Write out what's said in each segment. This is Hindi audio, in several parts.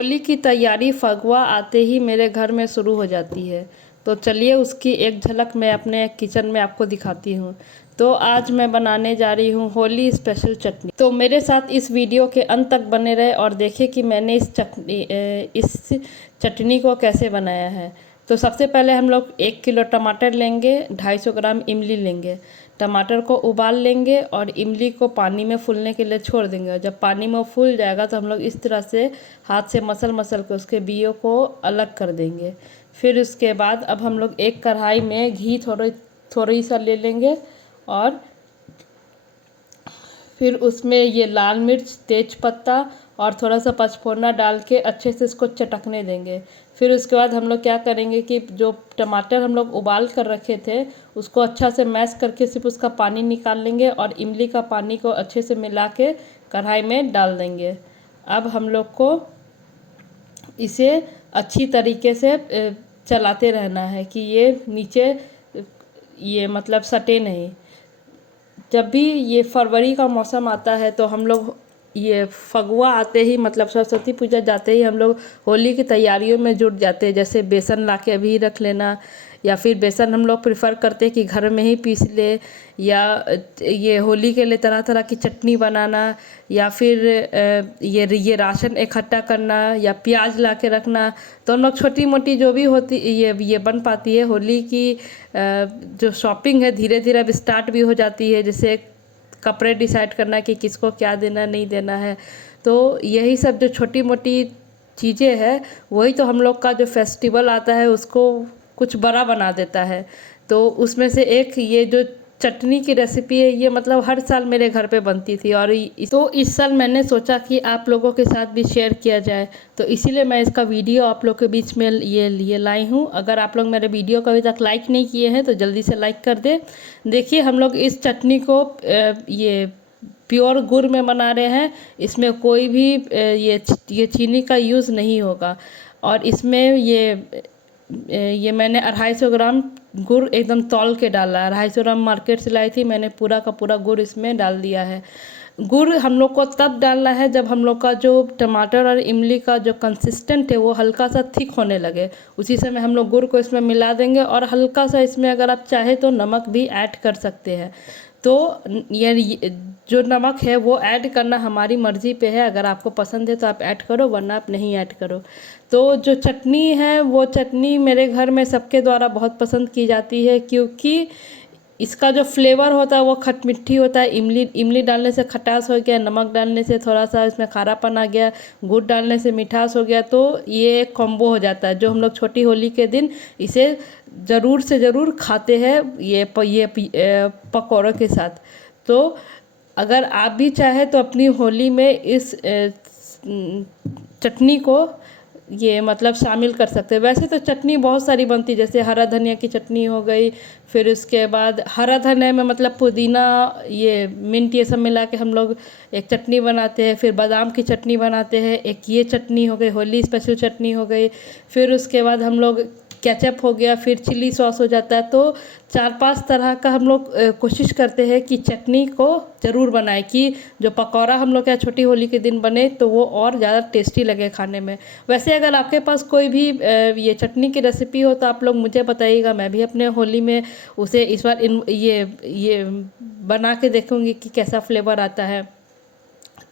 होली की तैयारी फगुआ आते ही मेरे घर में शुरू हो जाती है। तो चलिए उसकी एक झलक मैं अपने किचन में आपको दिखाती हूँ। तो आज मैं बनाने जा रही हूँ होली स्पेशल चटनी। तो मेरे साथ इस वीडियो के अंत तक बने रहे और देखिए कि मैंने इस चटनी को कैसे बनाया है। तो सबसे पहले हम लोग 1 किलो टमाटर लेंगे, 250 ग्राम इमली लेंगे। टमाटर को उबाल लेंगे और इमली को पानी में फूलने के लिए छोड़ देंगे। जब पानी में फूल जाएगा तो हम लोग इस तरह से हाथ से मसल मसल के उसके बीजों को अलग कर देंगे। फिर उसके बाद अब हम लोग एक कढ़ाई में घी थोड़ी सा ले लेंगे और फिर उसमें ये लाल मिर्च, तेज पत्ता और थोड़ा सा पचफोरना डाल के अच्छे से इसको चटकने देंगे। फिर उसके बाद हम लोग क्या करेंगे कि जो टमाटर हम लोग उबाल कर रखे थे उसको अच्छा से मैश करके सिर्फ उसका पानी निकाल लेंगे और इमली का पानी को अच्छे से मिला के कढ़ाई में डाल देंगे। अब हम लोग को इसे अच्छी तरीके से चलाते रहना है कि ये नीचे ये मतलब सटे नहीं। जब भी ये फरवरी का मौसम आता है तो हम लोग ये फगुआ आते ही मतलब सरस्वती पूजा जाते ही हम लोग होली की तैयारियों में जुट जाते हैं। जैसे बेसन ला के अभी रख लेना, या फिर बेसन हम लोग प्रेफर करते हैं कि घर में ही पीस ले, या ये होली के लिए तरह तरह की चटनी बनाना, या फिर ये राशन इकट्ठा करना या प्याज ला के रखना। तो हम लोग छोटी मोटी जो भी होती ये बन पाती है होली की जो शॉपिंग है धीरे धीरे अब स्टार्ट भी हो जाती है। जैसे कपड़े डिसाइड करना कि किसको क्या देना नहीं देना है। तो यही सब जो छोटी मोटी चीज़ें हैं वही तो हम लोग का जो फेस्टिवल आता है उसको कुछ बड़ा बना देता है। तो उसमें से एक ये जो चटनी की रेसिपी है ये मतलब हर साल मेरे घर पे बनती थी और तो इस साल मैंने सोचा कि आप लोगों के साथ भी शेयर किया जाए। तो इसीलिए मैं इसका वीडियो आप लोग के बीच में ये लाई हूँ। अगर आप लोग मेरे वीडियो को अभी तक लाइक नहीं किए हैं तो जल्दी से लाइक कर दे। देखिए हम लोग इस चटनी को ये प्योर गुड़ में बना रहे हैं। इसमें कोई भी ये चीनी का यूज़ नहीं होगा। और इसमें ये मैंने 250 ग्राम गुड़ एकदम तौल के डाला है। 250 ग्राम मार्केट से लाई थी मैंने, पूरा का पूरा गुड़ इसमें डाल दिया है। गुड़ हम लोग को तब डालना है जब हम लोग का जो टमाटर और इमली का जो कंसिस्टेंट है वो हल्का सा थिक होने लगे। उसी समय हम लोग गुड़ को इसमें मिला देंगे और हल्का सा इसमें अगर आप चाहे तो नमक भी ऐड कर सकते हैं। तो ये जो नमक है वो ऐड करना हमारी मर्ज़ी पे है। अगर आपको पसंद है तो आप ऐड करो, वरना आप नहीं ऐड करो। तो जो चटनी है वो चटनी मेरे घर में सबके द्वारा बहुत पसंद की जाती है, क्योंकि इसका जो फ्लेवर होता है वो खट मिट्ठी होता है। इमली डालने से खटास हो गया, नमक डालने से थोड़ा सा इसमें खारापन आ गया, गुड़ डालने से मिठास हो गया। तो ये एक कॉम्बो हो जाता है जो हम लोग छोटी होली के दिन इसे ज़रूर से ज़रूर खाते हैं पकौड़ों के साथ। तो अगर आप भी चाहें तो अपनी होली में इस चटनी को ये मतलब शामिल कर सकते हैं। वैसे तो चटनी बहुत सारी बनती है, जैसे हरा धनिया की चटनी हो गई। फिर उसके बाद हरा धनिया में मतलब पुदीना, ये मिंट, ये सब मिला के हम लोग एक चटनी बनाते हैं। फिर बादाम की चटनी बनाते हैं। एक ये चटनी हो गई, होली स्पेशल चटनी हो गई। फिर उसके बाद हम लोग केचप हो गया, फिर चिली सॉस हो जाता है। तो 4-5 तरह का हम लोग कोशिश करते हैं कि चटनी को ज़रूर बनाएं कि जो पकौड़ा हम लोग क्या छोटी होली के दिन बने तो वो और ज़्यादा टेस्टी लगे खाने में। वैसे अगर आपके पास कोई भी ये चटनी की रेसिपी हो तो आप लोग मुझे बताइएगा, मैं भी अपने होली में उसे इस बार ये बना के देखूँगी कि कैसा फ्लेवर आता है।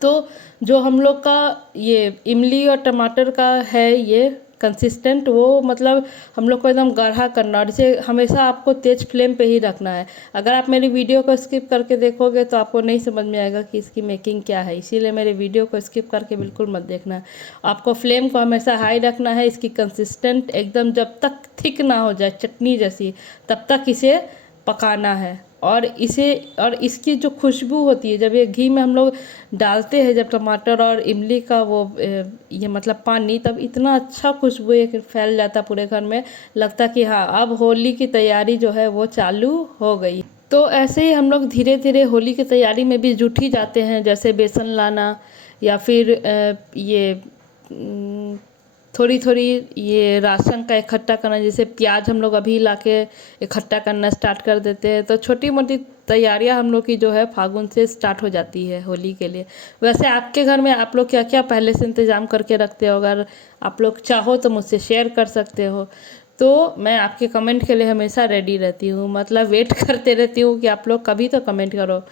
तो जो हम लोग का ये इमली और टमाटर का है ये कंसिस्टेंट, वो मतलब हम लोग को एकदम गाढ़ा करना, और इसे हमेशा आपको तेज फ्लेम पे ही रखना है। अगर आप मेरी वीडियो को स्किप करके देखोगे तो आपको नहीं समझ में आएगा कि इसकी मेकिंग क्या है। इसीलिए मेरे वीडियो को स्किप करके बिल्कुल मत देखना। आपको फ्लेम को हमेशा हाई रखना है। इसकी कंसिस्टेंट एकदम जब तक थिक ना हो जाए चटनी जैसी, तब तक इसे पकाना है। और इसकी जो खुशबू होती है जब ये घी में हम लोग डालते हैं, जब टमाटर और इमली का वो ये मतलब पानी, तब इतना अच्छा खुशबू ये फैल जाता पूरे घर में। लगता कि हाँ अब होली की तैयारी जो है वो चालू हो गई। तो ऐसे ही हम लोग धीरे धीरे होली की तैयारी में भी जुट ही जाते हैं। जैसे बेसन लाना, या फिर ये थोड़ी थोड़ी ये राशन का इकट्ठा करना, जैसे प्याज हम लोग अभी लाके इकट्ठा करना स्टार्ट कर देते हैं। तो छोटी मोटी तैयारियां हम लोग की जो है फागुन से स्टार्ट हो जाती है होली के लिए। वैसे आपके घर में आप लोग क्या क्या पहले से इंतजाम करके रखते हो? अगर आप लोग चाहो तो मुझसे शेयर कर सकते हो। तो मैं आपके कमेंट के लिए हमेशा रेडी रहती हूँ, मतलब वेट करते रहती हूँ कि आप लोग कभी तो कमेंट करो।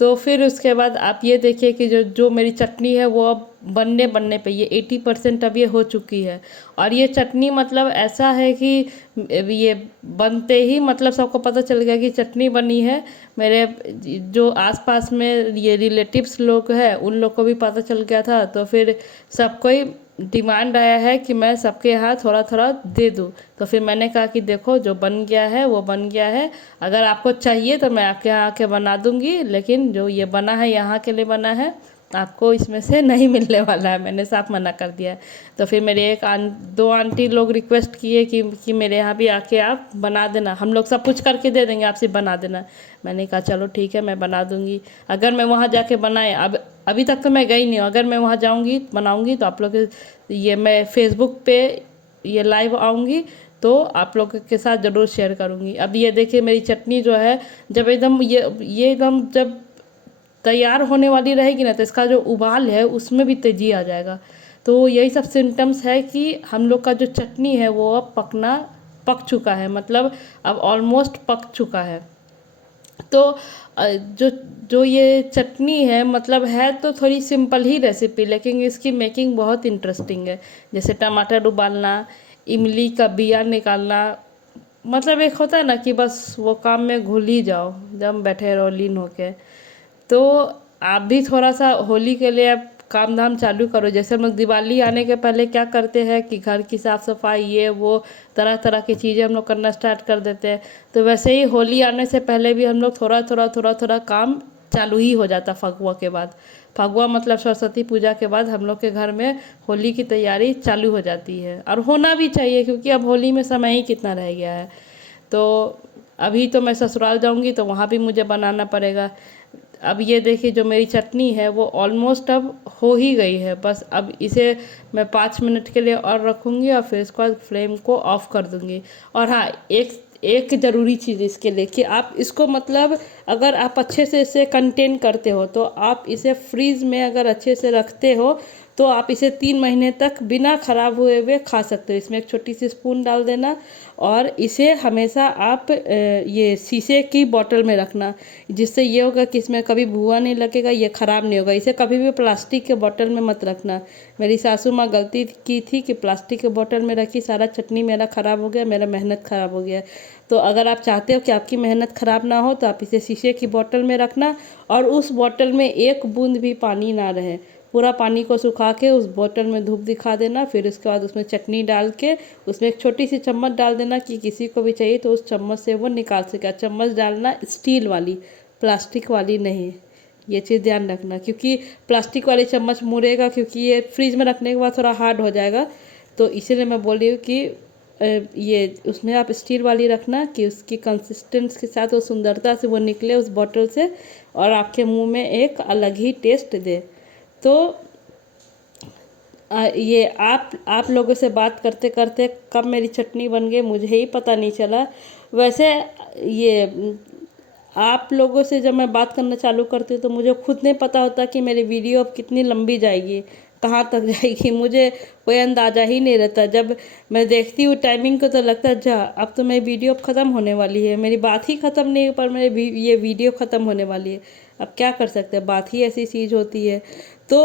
तो फिर उसके बाद आप ये देखिए कि जो जो मेरी चटनी है वो अब बनने पे ये 80% अब ये हो चुकी है। और ये चटनी मतलब ऐसा है कि ये बनते ही मतलब सबको पता चल गया कि चटनी बनी है। मेरे जो आसपास में ये रिलेटिव्स लोग हैं उन लोग को भी पता चल गया था, तो फिर सबको ही डिमांड आया है कि मैं सबके यहाँ थोड़ा थोड़ा दे दूँ। तो फिर मैंने कहा कि देखो जो बन गया है वो बन गया है, अगर आपको चाहिए तो मैं आपके यहाँ आके बना दूँगी, लेकिन जो ये बना है यहाँ के लिए बना है, आपको इसमें से नहीं मिलने वाला है, मैंने साफ मना कर दिया है। तो फिर मेरे दो आंटी लोग रिक्वेस्ट किए कि मेरे यहाँ भी आके आप बना देना, हम लोग सब कुछ करके दे देंगे, आप सिर्फ बना देना। मैंने कहा चलो ठीक है मैं बना दूँगी। अगर मैं वहाँ जाके बनाए, अब अभी तक तो मैं गई नहीं हूँ, अगर मैं वहाँ जाऊँगी बनाऊँगी तो आप लोग ये मैं फेसबुक पे ये लाइव आऊँगी तो आप लोगों के साथ ज़रूर शेयर करूँगी। अब ये देखिए मेरी चटनी जो है, जब एकदम ये एकदम जब तैयार होने वाली रहेगी ना तो इसका जो उबाल है उसमें भी तेजी आ जाएगा। तो यही सब सिम्टम्स है कि हम लोग का जो चटनी है वो अब पक चुका है, मतलब अब ऑलमोस्ट पक चुका है। तो जो जो ये चटनी है मतलब है तो थोड़ी सिंपल ही रेसिपी, लेकिन इसकी मेकिंग बहुत इंटरेस्टिंग है। जैसे टमाटर उबालना, इमली का बिया निकालना, मतलब एक होता है ना कि बस वो काम में घुल ही जाओ जब बैठे रहो लीन होके। तो आप भी थोड़ा सा होली के लिए आप काम धाम चालू करो। जैसे हम लोग दिवाली आने के पहले क्या करते हैं कि घर की साफ़ सफाई ये वो तरह तरह की चीज़ें हम लोग करना स्टार्ट कर देते हैं। तो वैसे ही होली आने से पहले भी हम लोग थोड़ा काम चालू ही हो जाता फगुआ के बाद। फगुआ मतलब सरस्वती पूजा के बाद हम लोग के घर में होली की तैयारी चालू हो जाती है, और होना भी चाहिए क्योंकि अब होली में समय ही कितना रह गया है। तो अभी तो मैं ससुराल जाऊंगी तो वहाँ भी मुझे बनाना पड़ेगा। अब ये देखिए जो मेरी चटनी है वो ऑलमोस्ट अब हो ही गई है, बस अब इसे मैं 5 मिनट के लिए और रखूँगी और फिर इसके बाद फ्लेम को ऑफ कर दूँगी। और हाँ, एक एक ज़रूरी चीज़ इसके लिए कि आप इसको मतलब अगर आप अच्छे से इसे कंटेन करते हो तो आप इसे फ्रीज़ में अगर अच्छे से रखते हो तो आप इसे 3 महीने तक बिना ख़राब हुए हुए खा सकते हो। इसमें एक छोटी सी स्पून डाल देना, और इसे हमेशा आप ये शीशे की बोतल में रखना, जिससे ये होगा कि इसमें कभी भुआ नहीं लगेगा, ये ख़राब नहीं होगा। इसे कभी भी प्लास्टिक के बोतल में मत रखना। मेरी सासू माँ गलती की थी कि प्लास्टिक के बोतल में रखी, सारा चटनी मेरा ख़राब हो गया, मेरा मेहनत ख़राब हो गया। तो अगर आप चाहते हो कि आपकी मेहनत ख़राब ना हो तो आप इसे शीशे की बोतल में रखना, और उस बोतल में एक बूंद भी पानी ना रहे। पूरा पानी को सुखा के उस बोतल में धूप दिखा देना, फिर उसके बाद उसमें चटनी डाल के उसमें एक छोटी सी चम्मच डाल देना कि किसी को भी चाहिए तो उस चम्मच से वो निकाल सके। चम्मच डालना स्टील वाली, प्लास्टिक वाली नहीं, ये चीज़ ध्यान रखना, क्योंकि प्लास्टिक वाली चम्मच मुड़ेगा, क्योंकि ये फ्रिज में रखने के बाद थोड़ा हार्ड हो जाएगा। तो इसीलिए मैं बोल रही हूँ कि ये उसमें आप स्टील वाली रखना कि उसकी कंसिस्टेंस के साथ वो सुंदरता से वो निकले उस बॉटल से, और आपके मुंह में एक अलग ही टेस्ट दे। तो ये आप लोगों से बात करते करते कब मेरी चटनी बन गई मुझे ही पता नहीं चला। वैसे ये आप लोगों से जब मैं बात करना चालू करती हूँ तो मुझे खुद नहीं पता होता कि मेरी वीडियो अब कितनी लंबी जाएगी, कहाँ तक जाएगी, मुझे कोई अंदाज़ा ही नहीं रहता। जब मैं देखती हूँ टाइमिंग को तो लगता है अच्छा अब तो मेरी वीडियो ख़त्म होने वाली है, मेरी बात ही ख़त्म नहीं हो पर मेरी ये वीडियो ख़त्म होने वाली है। अब क्या कर सकते हैं, बात ही ऐसी चीज़ होती है। तो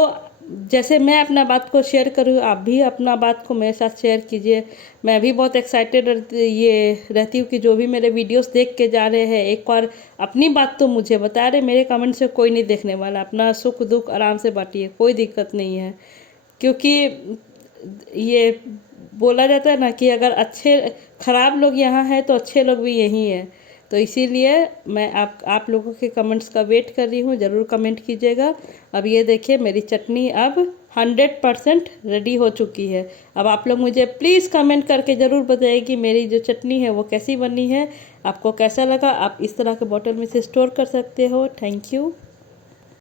जैसे मैं अपना बात को शेयर करूँ, आप भी अपना बात को मेरे साथ शेयर कीजिए। मैं भी बहुत एक्साइटेड रहती हूँ कि जो भी मेरे वीडियोस देख के जा रहे हैं एक बार अपनी बात तो मुझे बता रहे। मेरे कमेंट से कोई नहीं देखने वाला, अपना सुख दुख आराम से बांटिए, कोई दिक्कत नहीं है। क्योंकि ये बोला जाता है ना कि अगर खराब लोग यहाँ हैं तो अच्छे लोग भी यहीं हैं। तो इसीलिए मैं आप लोगों के कमेंट्स का वेट कर रही हूँ, ज़रूर कमेंट कीजिएगा। अब ये देखिए मेरी चटनी अब 100% रेडी हो चुकी है। अब आप लोग मुझे प्लीज़ कमेंट करके ज़रूर बताइए कि मेरी जो चटनी है वो कैसी बनी है, आपको कैसा लगा। आप इस तरह के बॉटल में से स्टोर कर सकते हो। Thank you.